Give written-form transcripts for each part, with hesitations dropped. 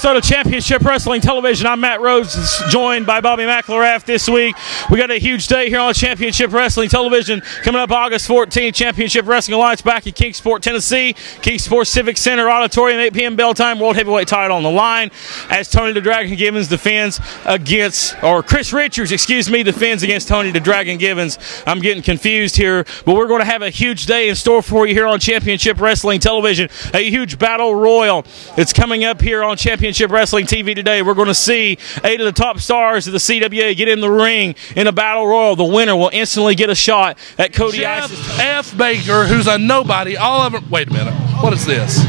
episode of Championship Wrestling Television. I'm Matt Rhodes, joined by Bobby McElrath this week. We got a huge day here on Championship Wrestling Television. Coming up August 14th, Championship Wrestling Alliance back in Kingsport, Tennessee. Kingsport Civic Center Auditorium, 8 p.m. bell time. World Heavyweight title on the line as Tony the Dragon Givens defends against, or Chris Richards, defends against Tony the Dragon Givens. I'm getting confused here, but we're going to have a huge day in store for you here on Championship Wrestling Television. A huge battle royal. It's coming up here on Championship Wrestling TV today. We're going to see 8 of the top stars of the CWA get in the ring in a battle royal. The winner will instantly get a shot at Cody Jeff F. Baker, who's a nobody. All of them. Wait a minute. What is this?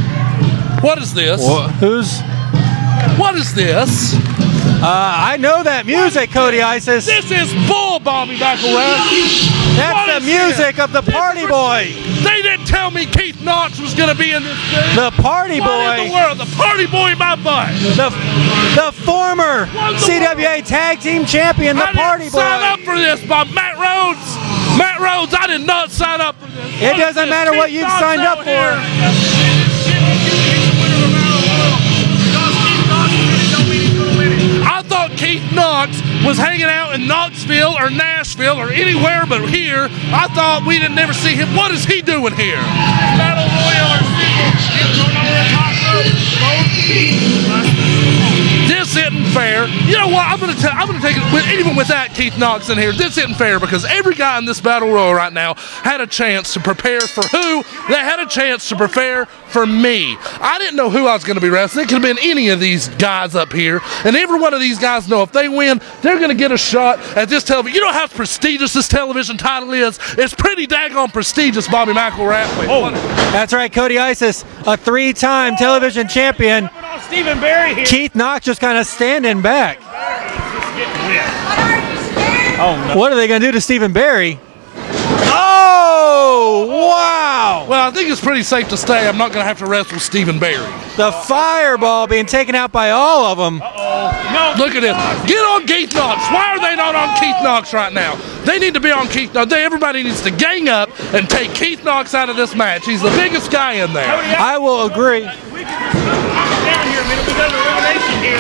What is this? What is this? I know that music, Cody Isis. This is bull, Bobby McElrath. That's the music of the Party Boy. They didn't tell me Keith Knox was going to be in this thing. The Party Boy. What in the world? The Party Boy, my butt. The former CWA Tag Team Champion, the Party Boy. I didn't sign up for this, Bob. Matt Rhodes. Matt Rhodes, I did not sign up for this. It doesn't matter what you've signed up for. Keith Knox was hanging out in Knoxville or Nashville or anywhere but here. I thought we didn't never see him. What is he doing here? Battle Royal This isn't fair. You know what? I'm gonna take it. Even with that Keith Knox in here, this isn't fair because every guy in this battle royal right now had a chance to prepare for who? They had a chance to prepare for me. I didn't know who I was going to be wrestling. It could have been any of these guys up here, and every one of these guys know if they win, they're going to get a shot at this television. You know how prestigious this television title is? It's pretty daggone prestigious, Bobby McElrath. Oh, that's right, Cody Isis, a 3-time television champion. Stephen Barry here. Keith Knox just kind of standing back. Oh, no. What are they going to do to Stephen Barry? Oh, wow. Well, I think it's pretty safe to say I'm not going to have to wrestle Stephen Barry. The fireball being taken out by all of them. No. Look at this. Get on Keith Knox. Why are they not on Keith Knox right now? They need to be on Keith Knox. Everybody needs to gang up and take Keith Knox out of this match. He's the biggest guy in there. I will agree. We got an elimination here.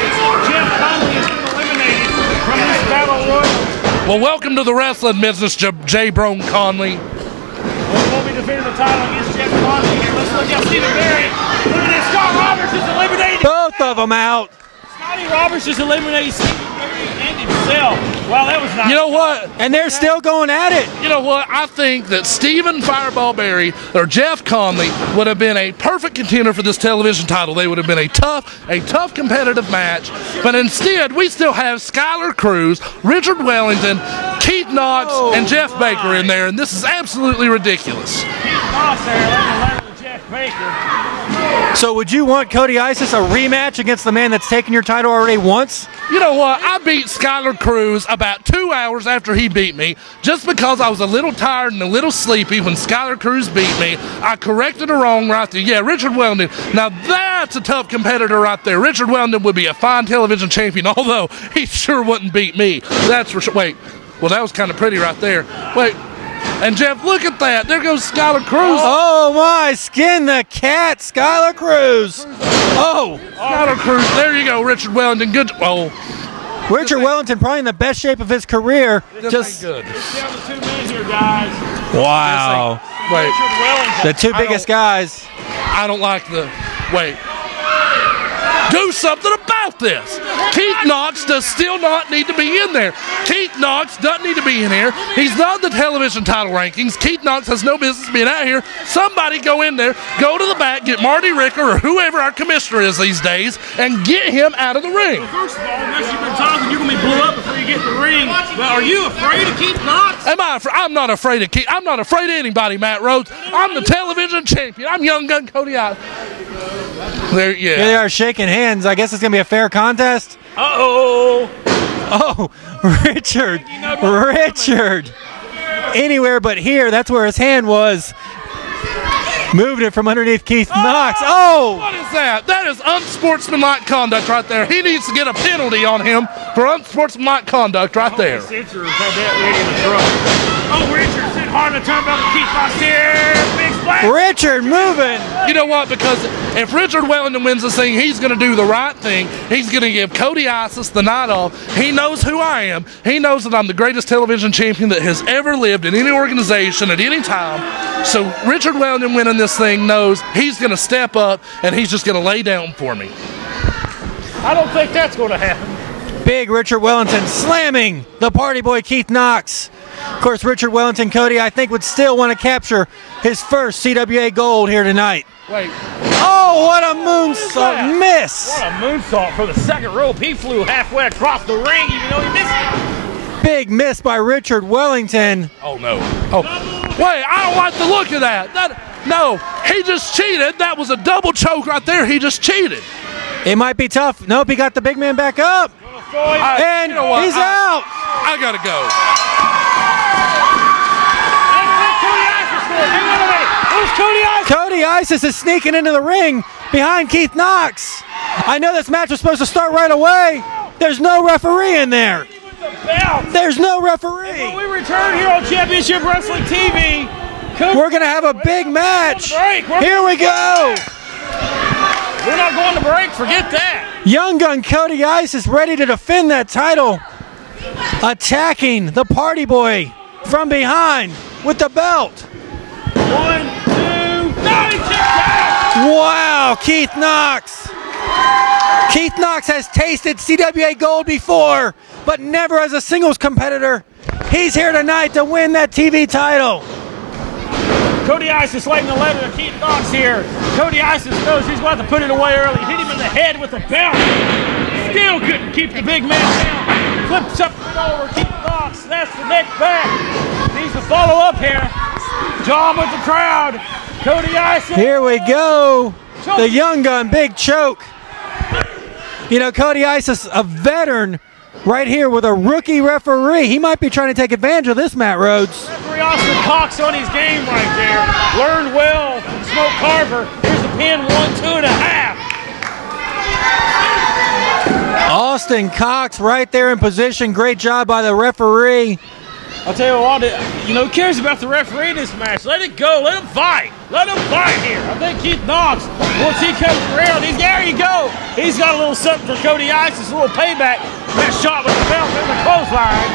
Jeff Conley has been eliminated from this battle royal. Well, welcome to the wrestling business, J. Brone Conley. We'll be defending the title against Jeff Conley here. Let's look at Stephen Barry. Look at this. Scott Roberts is eliminated. Both of them out. Scotty Roberts just eliminated Stephen Barry and himself. Wow, that was nice. You know what? And they're still going at it. You know what? I think that Stephen Fireball Barry or Jeff Conley would have been a perfect contender for this television title. They would have been a tough competitive match. But instead, we still have Skylar Cruz, Richard Wellington, Keith Knox, and Jeff Baker in there, and this is absolutely ridiculous. Keith Knox there, Jeff Baker. So would you want Cody Isis a rematch against the man that's taken your title already once? You know what? I beat Skylar Cruz about 2 hours after he beat me just because I was a little tired and a little sleepy when Skylar Cruz beat me. I corrected a wrong right there. Yeah, Richard Wellington. Now that's a tough competitor right there. Richard Wellington would be a fine television champion, although he sure wouldn't beat me. That's for sure. Wait. Well, that was kind of pretty right there. Wait. And Jeff, look at that. There goes Skylar Cruz. Oh my, skin the cat, Skylar Cruz. Oh. Skylar Cruz. There you go, Richard Wellington. Good. Oh. Richard Wellington probably in the best shape of his career. Just good. It's down to 2 men here, guys. Wow. Wait. The 2 biggest guys. I don't like the. Wait. Do something about this. Keith Knox does still not need to be in there. Keith Knox doesn't need to be in here. He's not in the television title rankings. Keith Knox has no business being out here. Somebody go in there, go to the back, get Marty Ricker or whoever our commissioner is these days, and get him out of the ring. Well, first of all, unless you've been talking, you're going to be blew up before you get in the ring. But are you afraid of Keith Knox? I'm not afraid of Keith. I'm not afraid of anybody, Matt Rhodes. I'm the television champion. I'm Young Gun Cody out. There, yeah. Here they are shaking hands. I guess it's going to be a fair contest. Uh-oh. Oh, Richard. Anywhere but here. That's where his hand was. Moved it from underneath Keith Knox. Oh! What is that? That is unsportsmanlike conduct right there. He needs to get a penalty on him for unsportsmanlike conduct right there. Richard had that ready in the truck. Oh, Richard hard in the turnbuckle. Keith Knox here. Big splash. Richard moving. You know what? Because if Richard Wellington wins this thing, he's going to do the right thing. He's going to give Cody Isis the night off. He knows who I am. He knows that I'm the greatest television champion that has ever lived in any organization at any time. So Richard Wellington winning this thing knows he's going to step up and he's just going to lay down for me. I don't think that's going to happen. Big Richard Wellington slamming the party boy Keith Knox. Of course, Richard Wellington, Cody, I think would still want to capture his first CWA gold here tonight. Wait. Oh, what a moonsault miss. What a moonsault for the second rope. He flew halfway across the ring even though he missed it. Big miss by Richard Wellington. Oh, no. Oh, wait, I don't like the look of that. No, he just cheated. That was a double choke right there. He just cheated. It might be tough. Nope, he got the big man back up. And you know what? he's out. I got to go. Cody Isis is sneaking into the ring behind Keith Knox. I know this match was supposed to start right away. There's no referee in there. There's no referee. When we return here on Championship Wrestling TV, we're going to have a big match. Here we go. We're not going to break. Forget that. Young gun Cody Isis ready to defend that title. Attacking the party boy from behind with the belt. 1, 2, 9, 6, 7. Wow, Keith Knox. Keith Knox has tasted CWA gold before, but never as a singles competitor. He's here tonight to win that TV title. Cody Isis laying the letter to Keith Knox here. Cody Isis knows he's going to put it away early. Hit him in the head with a belt. Still couldn't keep the big man down. Flips up and over Keith Knox. That's the neck back. Needs to follow up here. Job with the crowd. Cody Isis. Here we go. The young gun, big choke. You know, Cody Isis, a veteran right here with a rookie referee. He might be trying to take advantage of this, Matt Rhodes. Referee Austin Cox on his game right there. Learned well from Smoke Carver. Here's the pin, 1, 2.5. Austin Cox right there in position. Great job by the referee. I'll tell you what, who cares about the referee in this match? Let it go. Let him fight. Let him fight here. I think Keith Knox, once he comes around, there you go. He's got a little something for Cody Isis, a little payback. That shot with the belt in the clothesline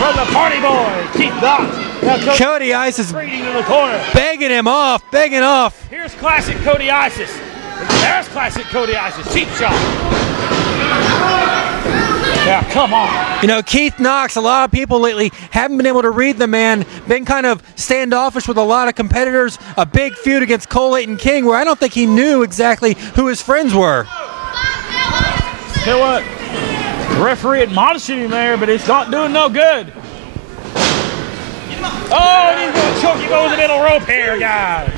from the party boy, Keith Knox. Now Cody Isis in the corner. begging him off, begging off. Here's classic Cody Isis. There's classic Cody Isis. Cheap shot. Yeah, come on. You know, Keith Knox, a lot of people lately haven't been able to read the man, been kind of standoffish with a lot of competitors, a big feud against Cole Layton King where I don't think he knew exactly who his friends were. Tell you what, the referee admonishing him there, but it's not doing no good. Oh, and he's going to choke him over the middle rope here, guys.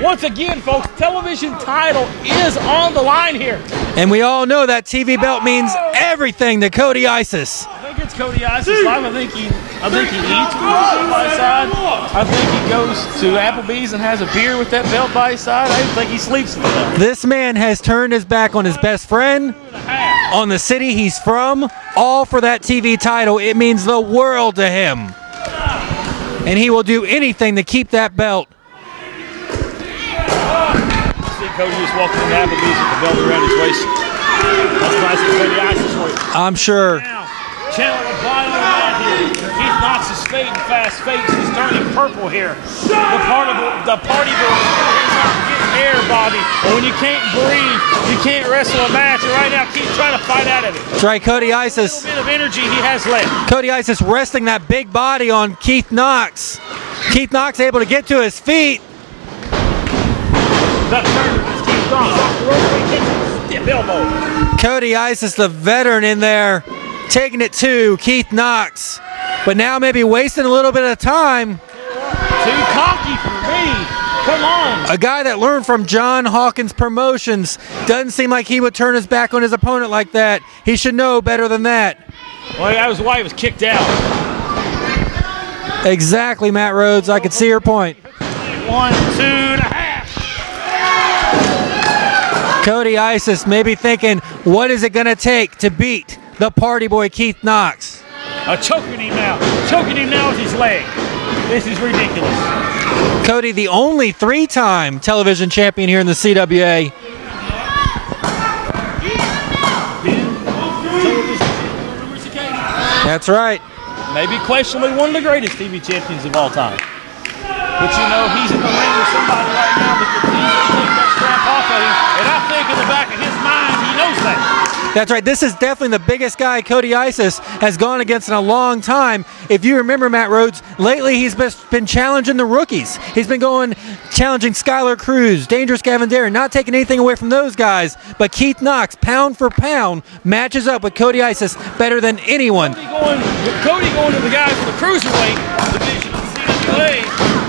Once again, folks, television title is on the line here. And we all know that TV belt means everything to Cody Isis. I think it's Cody Isis live. I think he eats with the belt by his side. I think he goes to Applebee's and has a beer with that belt by his side. I think he sleeps with it. This man has turned his back on his best friend, on the city he's from, all for that TV title. It means the world to him. And he will do anything to keep that belt. Cody just walking in Applebee's with the belt around his waist. That's classic Cody Isis for you. I'm sure. Now, channel the bottom of that here. Keith Knox is fading fast. Face is turning purple here. The party boy is not getting air, Bobby. And when you can't breathe, you can't wrestle a match. And right now, Keith's trying to fight out of it. That's right, Cody Isis. A little bit of energy he has left. Cody Isis resting that big body on Keith Knox. Keith Knox able to get to his feet. That turn is Keith Knox off the rope. He gets a stiff elbow. Cody Isis, the veteran in there, taking it to Keith Knox. But now maybe wasting a little bit of time. Too cocky for me. Come on. A guy that learned from John Hawkins Promotions. Doesn't seem like he would turn his back on his opponent like that. He should know better than that. Well, that was why he was kicked out. Exactly, Matt Rhodes. I could see your point. 1, 2.5. Cody Isis maybe thinking, what is it going to take to beat the party boy Keith Knox? Choking him now with his leg. This is ridiculous. Cody, the only 3-time television champion here in the CWA. That's right. Maybe questionably one of the greatest TV champions of all time. But you know, he's in the ring with somebody right now that could easily take that strap off of him. And I think in the back of his mind, he knows that. That's right. This is definitely the biggest guy Cody Isis has gone against in a long time. If you remember, Matt Rhodes, lately he's been challenging the rookies. He's been going challenging Skylar Cruz, Dangerous Gavin Dare, not taking anything away from those guys. But Keith Knox, pound for pound, matches up with Cody Isis better than anyone. Cody going to the guys in the cruiserweight division of the CWA.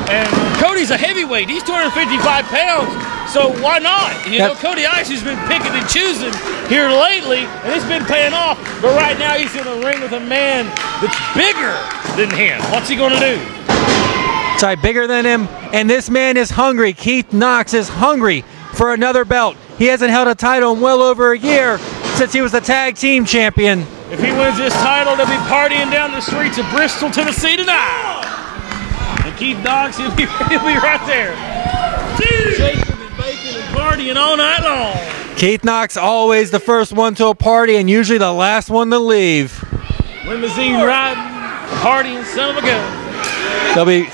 And Cody's a heavyweight. He's 255 pounds, so why not? You know, Cody Isis has been picking and choosing here lately, and it's been paying off. But right now, he's in the ring with a man that's bigger than him. What's he going to do? Sorry, bigger than him, and this man is hungry. Keith Knox is hungry for another belt. He hasn't held a title in well over a year since he was the tag team champion. If he wins this title, they'll be partying down the streets of Bristol, Tennessee tonight. And Keith Knox, he'll be right there. Shaking and baking and partying all night long. Keith Knox always the first one to a party and usually the last one to leave. Limousine riding, partying, son of a gun. They'll be...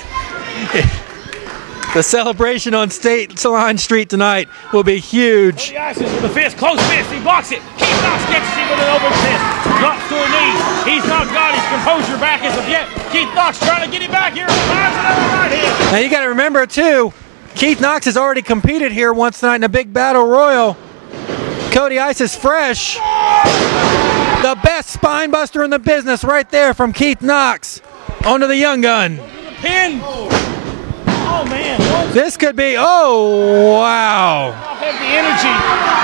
The celebration on State Line Street tonight will be huge. Cody Isis with a fist, close fist, he blocks it. Keith Knox catches him with an open fist, drops to a knee. He's not got his composure back as of yet. Keith Knox trying to get him back here. Fires another right hand. Now you got to remember too, Keith Knox has already competed here once tonight in a big battle royal. Cody Isis fresh. The best spine buster in the business right there from Keith Knox. Onto the young gun. Pin. Oh man. This could be, oh wow. Have the energy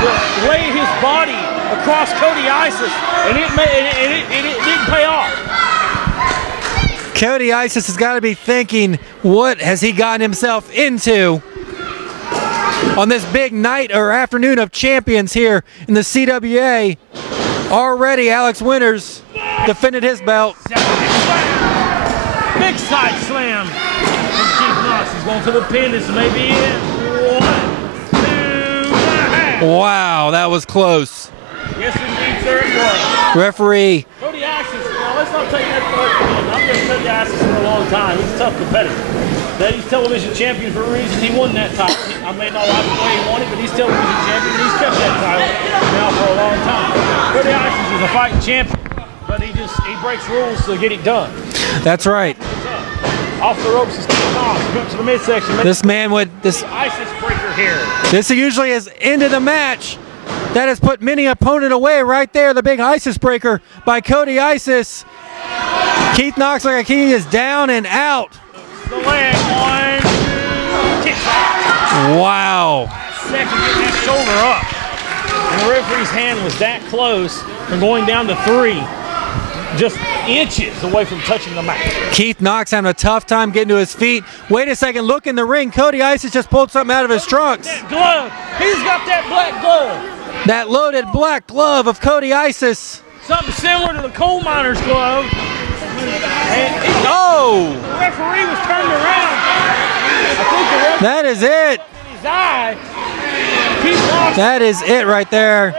to lay his body across Cody Isis, and it didn't pay off. Cody Isis has got to be thinking, what has he gotten himself into on this big night or afternoon of champions here in the CWA. Already Alex Winters defended his belt. Big side slam from Keith Knox. He's going for the pin. This may be it. 1, 2, 3. Wow, that was close. Yes, indeed, sir, it was. Referee. Cody Isis, now let's not take that for it. I've known Cody Isis for a long time. He's a tough competitor. That he's television champion for a reason. He won that title. I may not like the way he won it, but he's television champion, and he's kept that title now for a long time. Cody Isis is a fighting champion, but he breaks rules to get it done. That's right. Off the ropes is Keith Knox. Up to the midsection. This man would Isis breaker here. This usually is end of the match. That has put many opponent away right there. The big Isis breaker by Cody Isis. Keith Knox like a king is down and out. The leg, 1, 2, kick out. Wow. Second, getting that shoulder up. And the referee's hand was that close from going down to 3. Just inches away from touching the mat. Keith Knox having a tough time getting to his feet. Wait a second, look in the ring. Cody Isis just pulled something out of his trunks. That glove. He's got that black glove. That loaded black glove of Cody Isis. Something similar to the coal miner's glove. And oh! The referee was turned around. I think the referee that is it. in his eye. Keith Knox. That is it right there.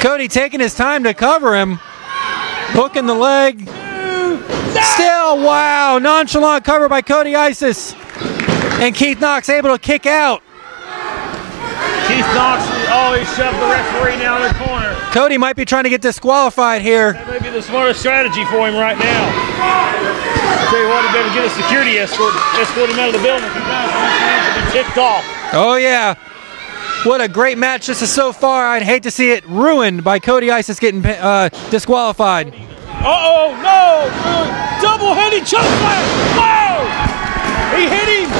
Cody taking his time to cover him. Hooking the leg. Still, wow. Nonchalant cover by Cody Isis. And Keith Knox able to kick out. Keith Knox always shoved the referee down the corner. Cody might be trying to get disqualified here. That may be the smartest strategy for him right now. I'll tell you what, he better get a security escort him out of the building. If he does, he needs to be kicked off. Oh, yeah. What a great match this is so far. I'd hate to see it ruined by Cody Isis getting disqualified. Uh-oh, no! Double-headed choke slam! Whoa! He hit him!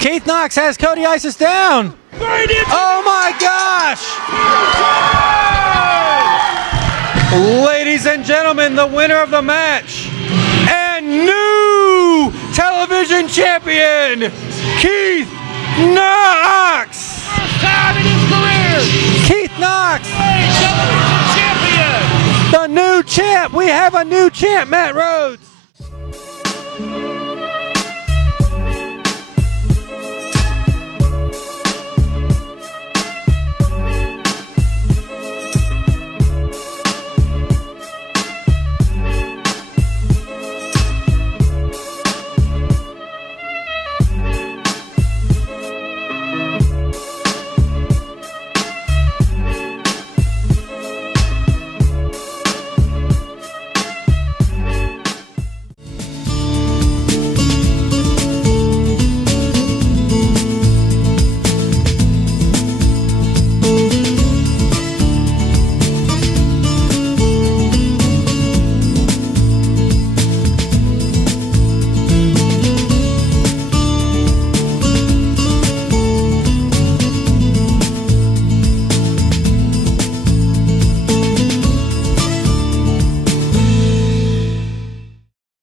Keith Knox has Cody Isis down. Oh, my gosh! Ladies and gentlemen, the winner of the match and new television champion, Keith Knox! First time in his career! Keith Knox! Television champion! The new champ! We have a new champ, Matt Rhodes!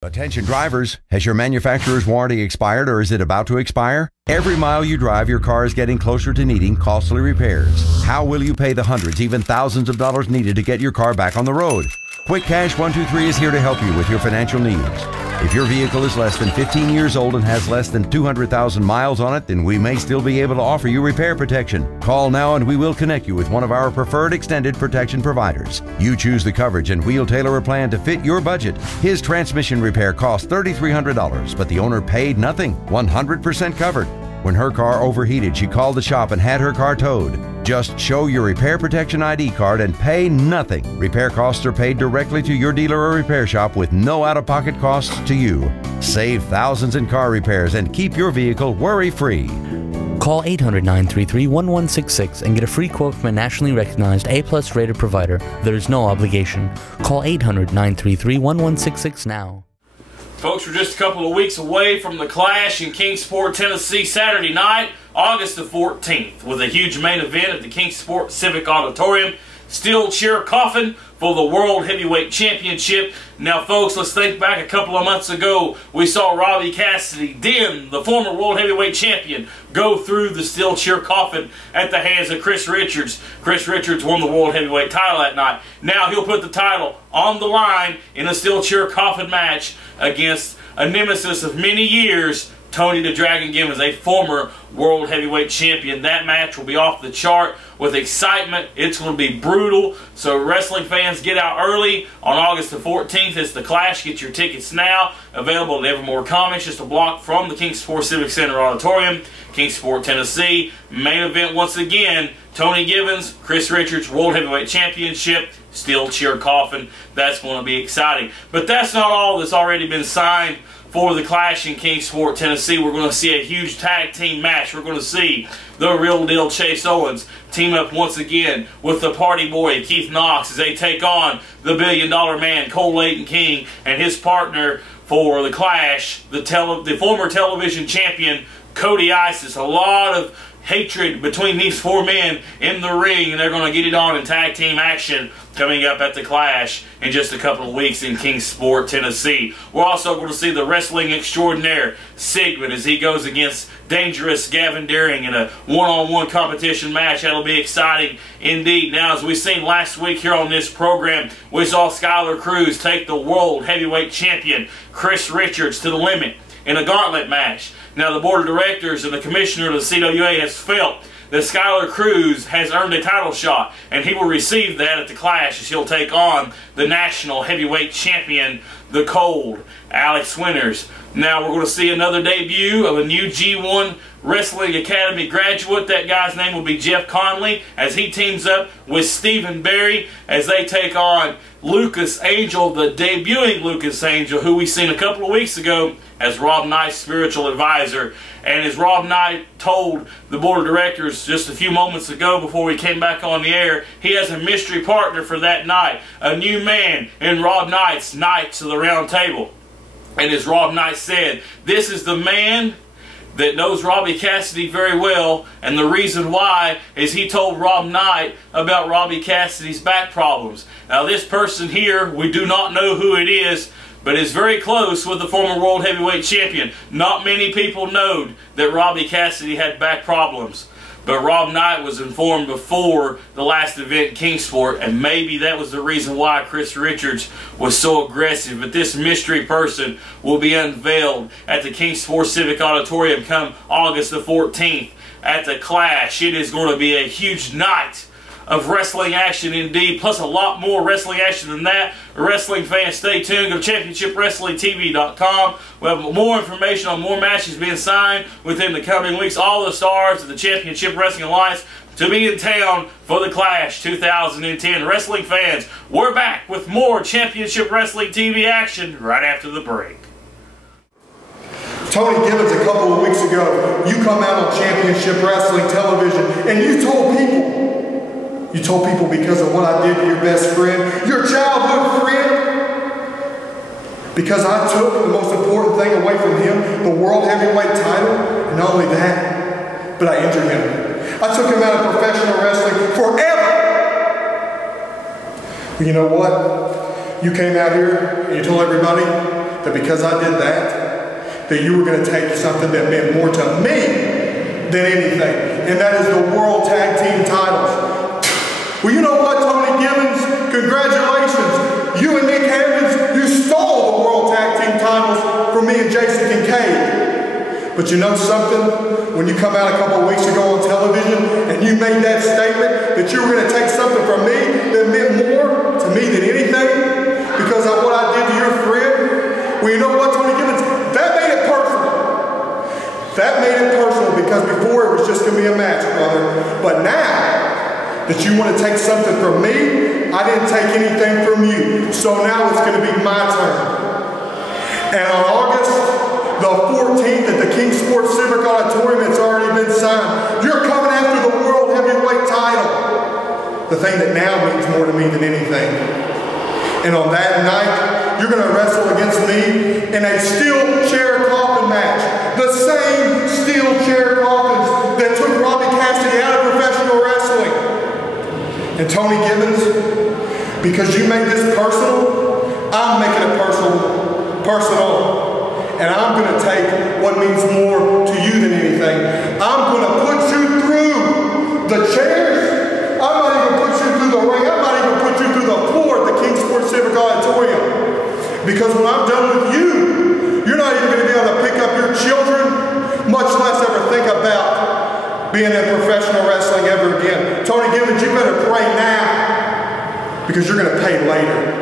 Attention drivers, has your manufacturer's warranty expired or is it about to expire? Every mile you drive, your car is getting closer to needing costly repairs. How will you pay the hundreds, even thousands of dollars needed to get your car back on the road? Quick Cash 123 is here to help you with your financial needs. If your vehicle is less than 15 years old and has less than 200,000 miles on it, then we may still be able to offer you repair protection. Call now and we will connect you with one of our preferred extended protection providers. You choose the coverage and we'll tailor a plan to fit your budget. His transmission repair cost $3,300, but the owner paid nothing, 100% covered. When her car overheated, she called the shop and had her car towed. Just show your repair protection ID card and pay nothing. Repair costs are paid directly to your dealer or repair shop with no out-of-pocket costs to you. Save thousands in car repairs and keep your vehicle worry-free. Call 800-933-1166 and get a free quote from a nationally recognized A+ rated provider. There is no obligation. Call 800-933-1166 now. Folks, we're just a couple of weeks away from the Clash in Kingsport, Tennessee, Saturday night, August the 14th, with a huge main event at the Kingsport Civic Auditorium. Steel chair coffin for the World Heavyweight Championship. Now, folks, let's think back a couple of months ago. We saw Robbie Cassidy, then the former World Heavyweight Champion, go through the steel chair coffin at the hands of Chris Richards. Chris Richards won the World Heavyweight title that night. Now he'll put the title on the line in a steel chair coffin match against a nemesis of many years, Tony the Dragon Givens, a former World Heavyweight Champion. That match will be off the chart with excitement. It's going to be brutal. So wrestling fans, get out early on August the 14th. It's the Clash. Get your tickets now. Available at Evermore Comics, just a block from the Kingsport Civic Center Auditorium, Kingsport, Tennessee. Main event once again, Tony Givens, Chris Richards, World Heavyweight Championship, steel chair coffin. That's going to be exciting. But that's not all that's already been signed for the Clash in Kingsport, Tennessee. We're going to see a huge tag team match. We're going to see the real deal Chase Owens team up once again with the party boy Keith Knox as they take on the $1 Billion Man Cole Layton King and his partner for the Clash, the former television champion Cody Isis. A lot of hatred between these four men in the ring, and they're going to get it on in tag team action coming up at the Clash in just a couple of weeks in Kingsport, Tennessee. We're also going to see the wrestling extraordinaire Sigmund as he goes against dangerous Gavin Daring in a one-on-one competition match. That'll be exciting indeed. Now, as we seen last week here on this program, we saw Skylar Cruz take the World Heavyweight Champion Chris Richards to the limit in a gauntlet match. Now, the board of directors and the commissioner of the CWA has felt that Skylar Cruz has earned a title shot, and he will receive that at the Clash as he'll take on the national heavyweight champion, the Cold, Alex Winters. Now, we're going to see another debut of a new G1 Wrestling Academy graduate. That guy's name will be Jeff Conley as he teams up with Stephen Berry as they take on Lucas Angel, the debuting Lucas Angel, who we seen a couple of weeks ago as Rob Knight's spiritual advisor. And as Rob Knight told the board of directors just a few moments ago before we came back on the air, he has a mystery partner for that night, a new man in Rob Knight's Knights of the Round Table. And as Rob Knight said, this is the man that knows Robbie Cassidy very well, and the reason why is he told Rob Knight about Robbie Cassidy's back problems. Now, this person here, we do not know who it is, but is very close with the former World Heavyweight Champion. Not many people know that Robbie Cassidy had back problems, but Rob Knight was informed before the last event in Kingsport, and maybe that was the reason why Chris Richards was so aggressive. But this mystery person will be unveiled at the Kingsport Civic Auditorium come August the 14th at the Clash. It is going to be a huge night of wrestling action indeed, plus a lot more wrestling action than that. Wrestling fans, stay tuned. Go to ChampionshipWrestlingTV.com. We'll have more information on more matches being signed within the coming weeks. All the stars of the Championship Wrestling Alliance to be in town for the Clash 2010. Wrestling fans, we're back with more Championship Wrestling TV action right after the break. Tony Givens, a couple of weeks ago, you come out on Championship Wrestling Television and you told people because of what I did to your best friend, your childhood friend, because I took the most important thing away from him, the World Heavyweight title, and not only that, but I injured him. I took him out of professional wrestling forever. But you know what? You came out here and you told everybody that that because I did that you were going to take something that meant more to me than anything, and that is the World Tag Team titles. Well, you know what, Tony Gibbons? Congratulations. You and Nick Hammonds, you stole the World Tag Team titles from me and Jason Kincaid. But you know something? When you come out a couple of weeks ago on television and you made that statement that you were going to take something from me that meant more to me than anything because of what I did to your friend, well, you know what, Tony Gibbons? That made it personal. That made it personal because before it was just going to be a match, brother. But now that you want to take something from me, I didn't take anything from you. So now it's going to be my turn. And on August the 14th at the King Sports Civic Auditorium, it's already been signed. You're coming after the World Heavyweight title. The thing that now means more to me than anything. And on that night, you're going to wrestle against me in a steel chair coffin match. The same steel chair coffins that took Robbie Cassidy out of professional wrestling. And Tony Gibbons, because you made this personal, I'm making it personal. And I'm going to take what means more to you than anything. I'm going to put you through the chairs. I'm not even put you through the ring. I'm not even put you through the floor at the King Sports Civic Auditorium. Because when I'm done with you, you're not even going to be able to pick up your children, much less ever think about being in professional wrestling ever again. Tony Gibbons, you better pray now because you're going to pay later.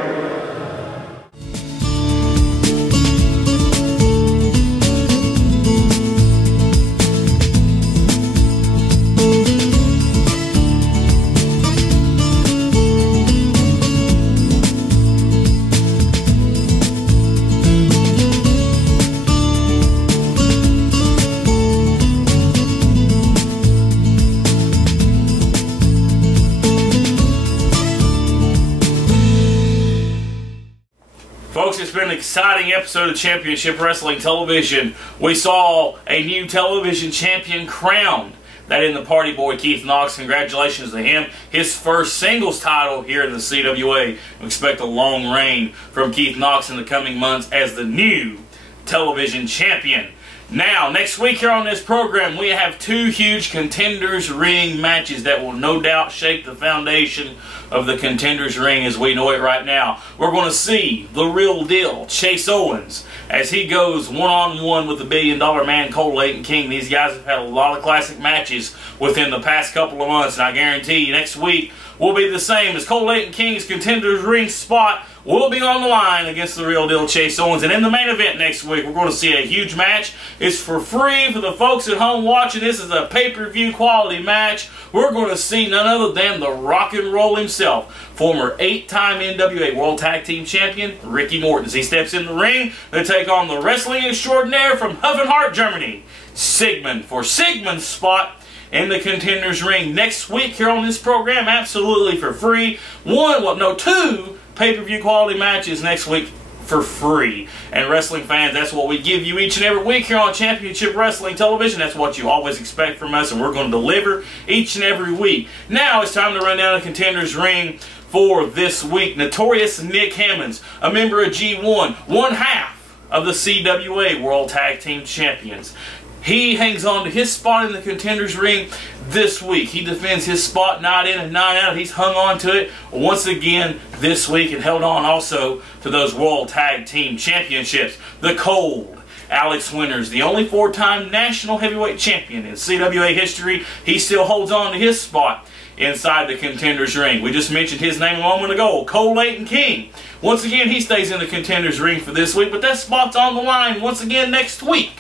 Folks, it's been an exciting episode of Championship Wrestling Television. We saw a new television champion crowned. That in the Party Boy, Keith Knox. Congratulations to him. His first singles title here in the CWA. We expect a long reign from Keith Knox in the coming months as the new television champion. Now, next week here on this program, we have two huge Contenders Ring matches that will no doubt shake the foundation of the Contenders Ring as we know it right now. We're going to see the real deal, Chase Owens, as he goes one-on-one with the billion-dollar man, Cole Leighton King. These guys have had a lot of classic matches within the past couple of months, and I guarantee you next week will be the same as Cole Leighton King's Contenders Ring spot will be on the line against the real deal Chase Owens. And in the main event next week, we're going to see a huge match. It's for free for the folks at home watching. This is a pay-per-view quality match. We're going to see none other than the rock and roll himself, former 8-time NWA World Tag Team Champion Ricky Morton, as he steps in the ring to take on the wrestling extraordinaire from Huff and Hart, Germany, Sigmund, for Sigmund's spot in the Contenders Ring next week here on this program, absolutely for free. Two pay-per-view quality matches next week for free. And wrestling fans, that's what we give you each and every week here on Championship Wrestling Television. That's what you always expect from us, and we're going to deliver each and every week. Now it's time to run down the Contenders Ring for this week. Notorious Nick Hammonds, a member of G1, one half of the CWA World Tag Team Champions. He hangs on to his spot in the Contenders Ring this week. He defends his spot night in and night out. He's hung on to it once again this week and held on also to those World Tag Team Championships. The Cold, Alex Winters, the only 4-time National Heavyweight Champion in CWA history, he still holds on to his spot inside the Contenders Ring. We just mentioned his name a moment ago, Cole Leighton King. Once again, he stays in the Contenders Ring for this week, but that spot's on the line once again next week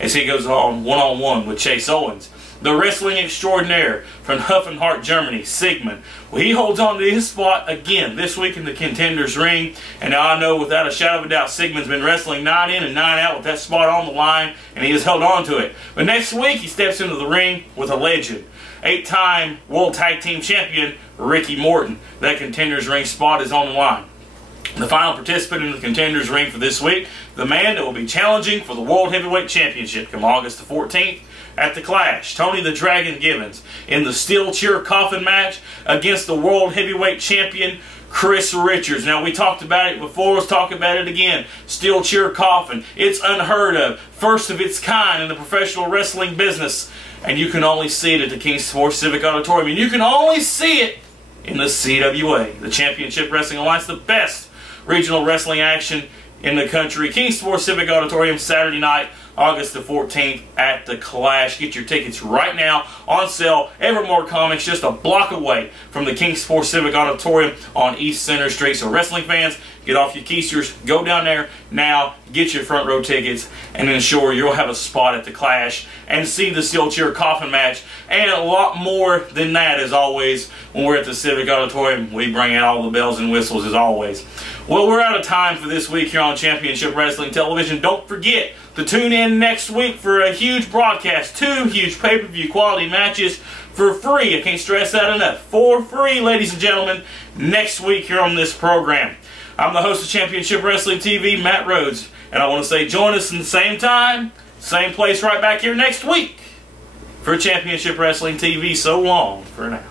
as he goes on one-on-one with Chase Owens. The wrestling extraordinaire from Huff and Hart, Germany, Sigmund. Well, he holds on to his spot again this week in the Contenders Ring. And now I know without a shadow of a doubt Sigmund's been wrestling night in and night out with that spot on the line, and he has held on to it. But next week he steps into the ring with a legend. 8-time World Tag Team Champion Ricky Morton. That Contenders Ring spot is on the line. The final participant in the Contenders Ring for this week, the man that will be challenging for the World Heavyweight Championship come August the 14th at the Clash, Tony the Dragon Gibbons, in the steel chair coffin match against the World Heavyweight Champion Chris Richards. Now, we talked about it before. Let's talk about it again. Steel chair coffin. It's unheard of. First of its kind in the professional wrestling business. And you can only see it at the King Sports Civic Auditorium. And you can only see it in the CWA, the Championship Wrestling Alliance, the best regional wrestling action in the country. King Sports Civic Auditorium, Saturday night, August the 14th at the Clash. Get your tickets right now on sale. Evermore Comics, just a block away from the King Sports Civic Auditorium on East Center Street. So wrestling fans, get off your keisters, go down there now, get your front row tickets, and ensure you'll have a spot at the Clash and see the steel chair coffin match. And a lot more than that, as always, when we're at the Civic Auditorium. We bring out all the bells and whistles, as always. Well, we're out of time for this week here on Championship Wrestling Television. Don't forget to tune in next week for a huge broadcast. 2 huge pay-per-view quality matches for free. I can't stress that enough. For free, ladies and gentlemen, next week here on this program. I'm the host of Championship Wrestling TV, Matt Rhodes, and I want to say join us in the same time, same place right back here next week for Championship Wrestling TV. So long for now.